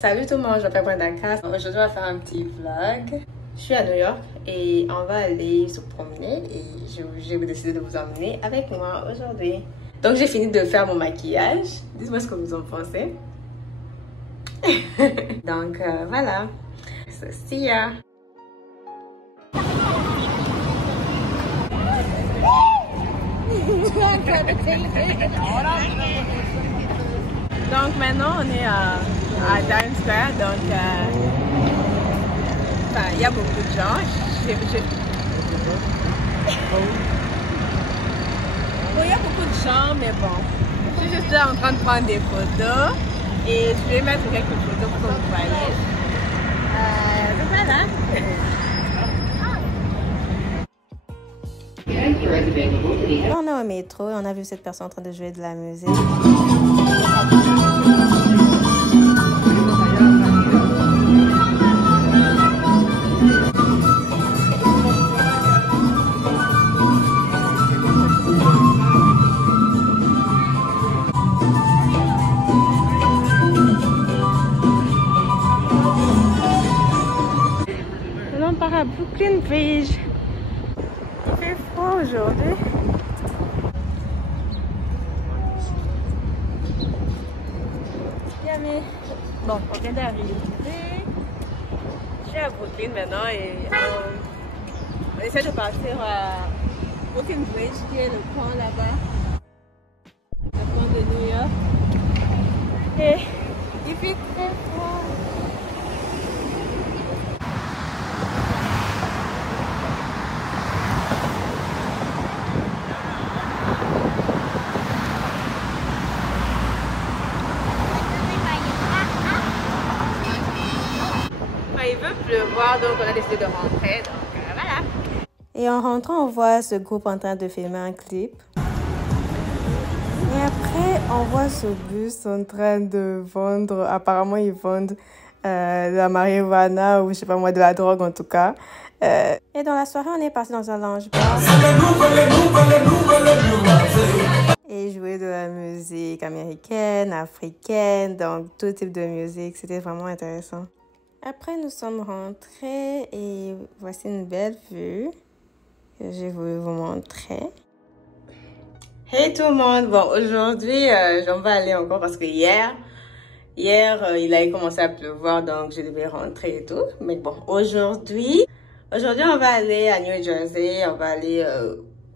Salut tout le monde, je m'appelle Brenda Cass. Aujourd'hui, on va faire un petit vlog. Je suis à New York et on va aller se promener et j'ai décidé de vous emmener avec moi aujourd'hui. Donc, j'ai fini de faire mon maquillage. Dites-moi ce que vous en pensez. Donc, voilà. See ya! Donc maintenant on est à Times Square, donc il y a beaucoup de gens. Il y a beaucoup de gens, mais bon, je suis juste là en train de prendre des photos et je vais mettre quelques photos pour que vous voyez. Donc voilà. On est au métro et on a vu cette personne en train de jouer de la musique. On part à Brooklyn Bridge. Il fait froid aujourd'hui. Bon, on vient d'arriver. Je suis à Brooklyn maintenant et on essaie de partir à Brooklyn Bridge, qui est le pont là-bas. Le pont de New York. Et il fait très froid. Il veut pleuvoir, donc on a décidé de rentrer, donc voilà. Et en rentrant, on voit ce groupe en train de filmer un clip. Et après, on voit ce bus en train de vendre, apparemment ils vendent de la marijuana ou je sais pas moi, de la drogue en tout cas. Et dans la soirée, on est parti dans un lounge bar et jouer de la musique américaine, africaine, donc tout type de musique. C'était vraiment intéressant. Après, nous sommes rentrés et voici une belle vue que j'ai voulu vous montrer. Hey tout le monde! Bon, aujourd'hui, j'en vais aller encore parce que hier, il avait commencé à pleuvoir, donc je devais rentrer et tout. Mais bon, aujourd'hui, on va aller à New Jersey, on va aller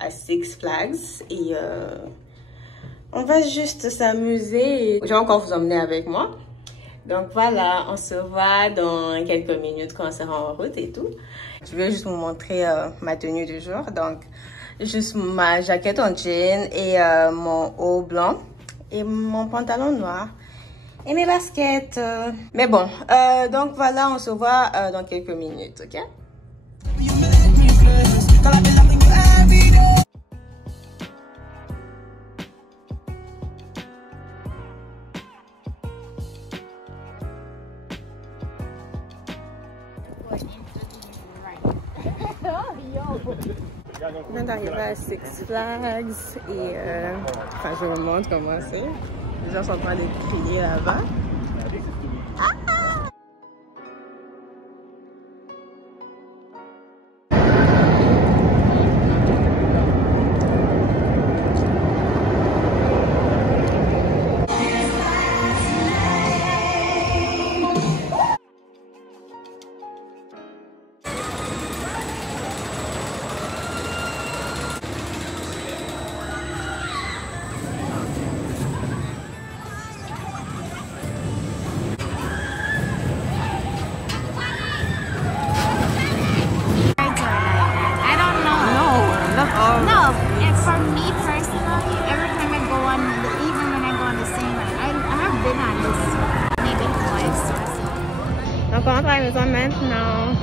à Six Flags et on va juste s'amuser. Je vais encore vous emmener avec moi. Donc voilà, on se voit dans quelques minutes quand on sera en route et tout. Je vais juste vous montrer ma tenue du jour. Donc, juste ma jaquette en jean et mon haut blanc et mon pantalon noir et mes baskets. Mais bon, donc voilà, on se voit dans quelques minutes, ok? On vient d'arriver à Six Flags et enfin je vous montre comment c'est. Les gens sont en train de crier là-bas. No, and for me personally, every time I go on, even when I go on the same line, I have been on this maybe twice or so. Donc on rentre à la maison maintenant.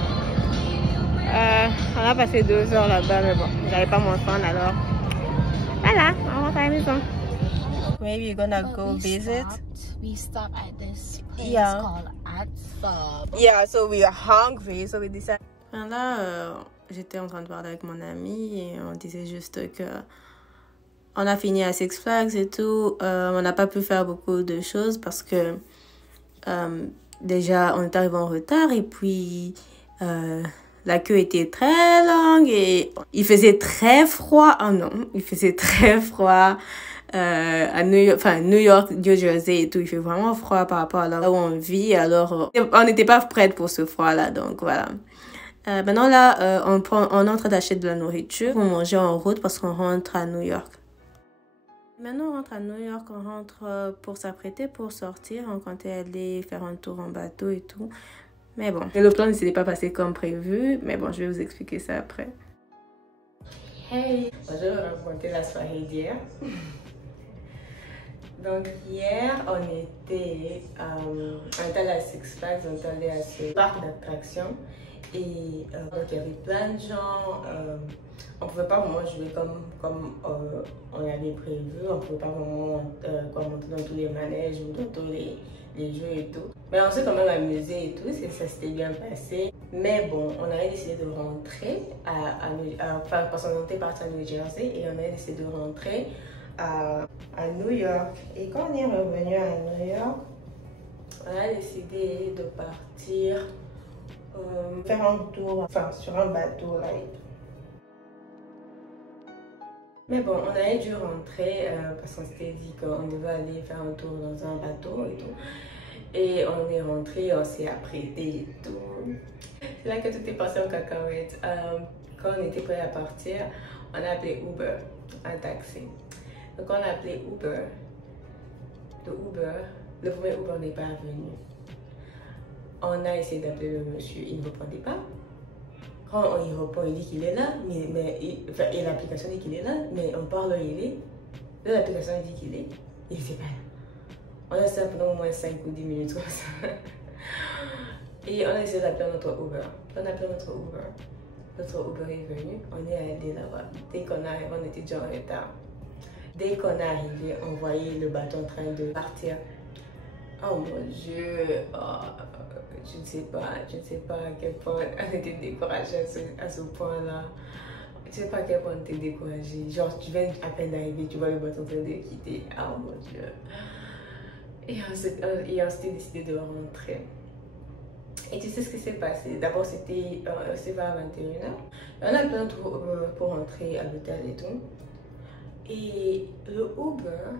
On a passé 2 heures là-bas, mais bon, j'avais pas mon phone alors. Voilà, on rentre à la maison. Maybe you're gonna go visit. We stopped at this place called At Sub. Yeah, so we are hungry, so we decided. Là, j'étais en train de parler avec mon ami et on disait juste que on a fini à Six Flags et tout. On n'a pas pu faire beaucoup de choses parce que déjà, on est arrivé en retard et puis la queue était très longue et il faisait très froid. Oh non, il faisait très froid. À New York, New Jersey et tout, il fait vraiment froid par rapport à là où on vit. Alors, on n'était pas prête pour ce froid-là, donc voilà. Maintenant là, on est en train d'acheter de la nourriture pour manger en route parce qu'on rentre à New York. Maintenant, on rentre à New York, on rentre pour s'apprêter pour sortir. On comptait aller faire un tour en bateau et tout. Mais bon, le plan ne s'était pas passé comme prévu. Mais bon, je vais vous expliquer ça après. Hey, je vais vous raconter la soirée d'hier. Donc hier, on était à la Six Flags, on était allé à ce parc d'attractions. Et donc il y avait plein de gens. On ne pouvait pas vraiment jouer comme on avait prévu. On ne pouvait pas vraiment monter dans tous les manèges ou dans tous les jeux et tout. Mais on s'est quand même amusé et tout, ça s'était bien passé. Mais bon, on avait décidé de rentrer parce qu'on était parti à New Jersey et on avait décidé de rentrer à New York. Et quand on est revenu à New York, on a décidé de partir faire un tour, sur un bateau là. Mais bon, on avait dû rentrer parce qu'on s'était dit qu'on devait aller faire un tour dans un bateau et tout. Et on est rentré, on s'est apprêté et tout. C'est là que tout est passé en cacahuète. Quand on était prêt à partir, on a appelé Uber, un taxi. Donc on a appelé Uber. Le premier Uber n'est pas venu. On a essayé d'appeler le monsieur, il ne répondait pas. Quand on y répond, il dit qu'il est là, et l'application dit qu'il est là, mais on parle, il est. Là, l'application dit qu'il est, il n'est pas là. On a essayé pendant au moins 5 ou 10 minutes comme ça. Et on a essayé d'appeler notre Uber. On a appelé notre Uber. Notre Uber est venu, on est allé là-bas. Dès qu'on arrive, on était déjà en retard. Dès qu'on est arrivé, on voyait le bateau en train de partir. Oh mon Dieu, je ne sais pas à quel point on était découragé à ce point-là. Je ne sais pas à quel point on était découragé. Genre, tu viens à peine d'arriver, tu vois le bateau en train de quitter. Oh mon Dieu. Et on s'était décidé de rentrer. Et tu sais ce qui s'est passé? D'abord, c'était vers 21h. On a plein de tours pour rentrer à l'hôtel et tout. Et le Uber,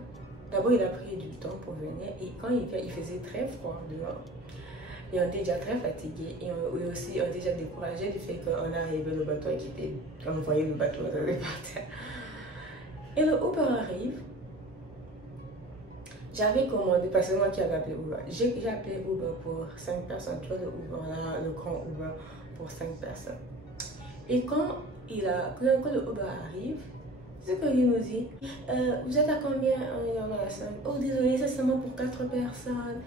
d'abord, il a pris du temps pour venir. Et quand il vient, il faisait très froid dehors. Et on était déjà très fatigués. Et aussi, on était déjà découragés du fait qu'on est arrivé le bateau et qu'on voyait le bateau partir. Et le Uber arrive. J'avais commandé, parce que c'est moi qui avais appelé Uber. J'ai appelé Uber pour 5 personnes. Tu vois le Uber là, le grand Uber pour 5 personnes. Et quand le Uber arrive, c'est qu'il nous dit, vous êtes à combien? Il y en a 5. Oh désolé, c'est seulement pour 4 personnes.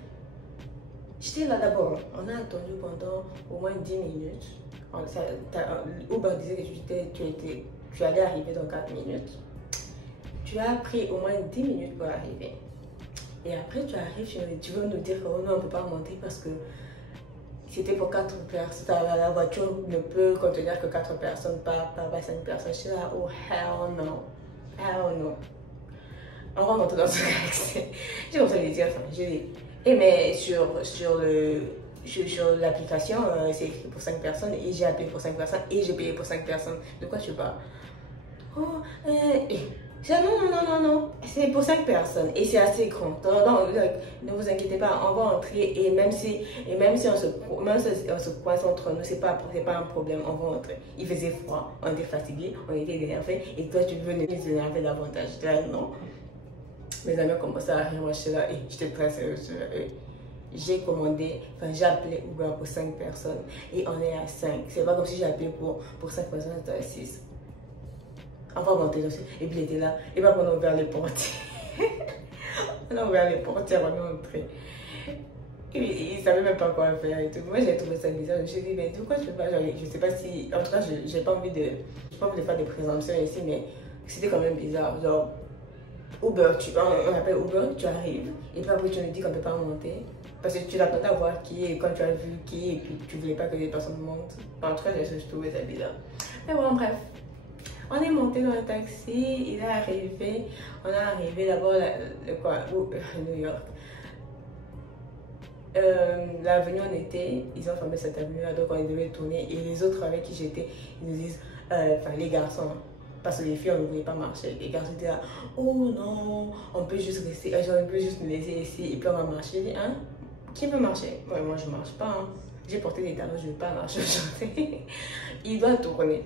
J'étais là d'abord. On a attendu pendant au moins 10 minutes. Uber disait que tu allais arriver dans 4 minutes. Tu as pris au moins 10 minutes pour arriver. Et après, tu arrives, tu veux nous dire que oh non, on ne peut pas monter parce que c'était pour 4 personnes. La voiture ne peut contenir que 4 personnes, pas 5 personnes. Je suis là, oh hell no. Hell no. On va monter dans ce taxi. J'ai commencé à lui dire, j'ai dit, mais sur l'application, c'est écrit pour 5 personnes et j'ai appelé pour 5 personnes et j'ai payé pour 5 personnes. De quoi tu parles? Oh, non, c'est pour 5 personnes et c'est assez grand. Donc, ne vous inquiétez pas, on va entrer et même si on se coince entre nous, c'est pas un problème, on va entrer. Il faisait froid, on était fatigués, on était énervés et toi tu veux nous énerver davantage. J'étais là, non. Mes amis ont commencé à rire, moi j'étais là et j'étais très sérieuse. J'ai commandé, j'ai appelé Uber pour 5 personnes et on est à 5. C'est pas comme si j'ai appelé pour 5 personnes, c'était à 6. On va monter dessus. Et puis il était là. Et puis on a ouvert les portières. On a ouvert les portières, on est entré. Et il ne savait même pas quoi faire et tout. Moi j'ai trouvé ça bizarre. Je me suis dit, mais pourquoi tu fais pas? Je ne sais pas si. En tout cas, j'ai pas envie de faire des présomptions ici, mais c'était quand même bizarre. Genre, Uber, on appelle Uber, tu arrives. Et puis après, tu nous dis qu'on ne peut pas monter. Parce que tu l'attendais à voir qui et quand tu as vu qui, et puis tu ne voulais pas que les personnes montent. En tout cas, je trouvais ça bizarre. Mais bon, bref. On est monté dans le taxi, il est arrivé, on est arrivé d'abord à New York. L'avenue en été, ils ont fermé cette avenue, donc on devait tourner. Et les autres avec qui j'étais, ils nous disent, enfin les garçons, hein, parce que les filles on ne voulait pas marcher. Les garçons étaient là, oh non, on peut juste rester, on peut juste nous laisser ici et puis on va marcher. Je dis, hein, qui veut marcher? Moi je marche pas. Hein. J'ai porté des talons, je ne veux pas marcher aujourd'hui. Il doit tourner.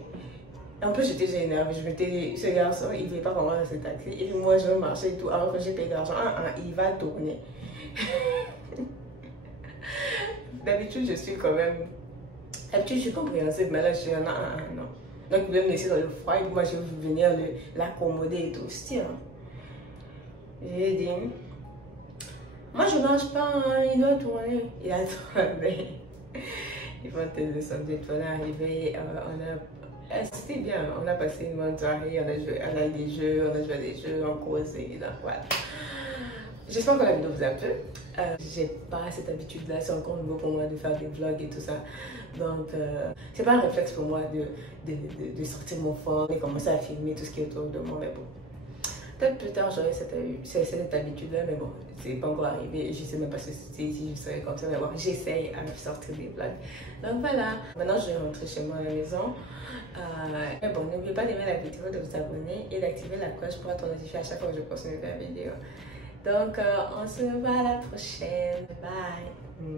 En plus, j'étais déjà énervée. Je m'étais dit, ce garçon, il ne voulait pas qu'on rentre dans ce taxi. Et puis moi, je veux marcher et tout. Alors que j'ai payé l'argent, il va tourner. D'habitude, je suis quand même. D'habitude, je suis compréhensive, mais là, je dis, non. Donc, il voulait me laisser dans le froid et moi, je vais venir l'accommoder et tout. Tiens. J'ai dit, moi, je ne marche pas, hein, il doit tourner. Il a tourné. Ils vont te le samedi, on est arrivé, c'était bien, on a passé une bonne soirée, on a joué à des jeux, on a joué à des jeux, on causait, donc voilà. J'espère que la vidéo vous a plu. J'ai pas cette habitude-là, c'est encore nouveau pour moi de faire des vlogs et tout ça. Donc, c'est pas un réflexe pour moi de sortir mon phone et commencer à filmer tout ce qui est autour de moi, mais bon. Peut-être plus tard j'aurai cette habitude-là, mais bon, c'est pas encore arrivé. Je sais même pas si je serai comme ça, mais bon, j'essaye à sortir des vlogs. Donc voilà, maintenant je vais rentrer chez moi à la maison. Mais bon, n'oubliez pas d'aimer la vidéo, de vous abonner et d'activer la cloche pour être notifié à chaque fois que je poste une nouvelle vidéo. Donc, on se revoit à la prochaine. Bye!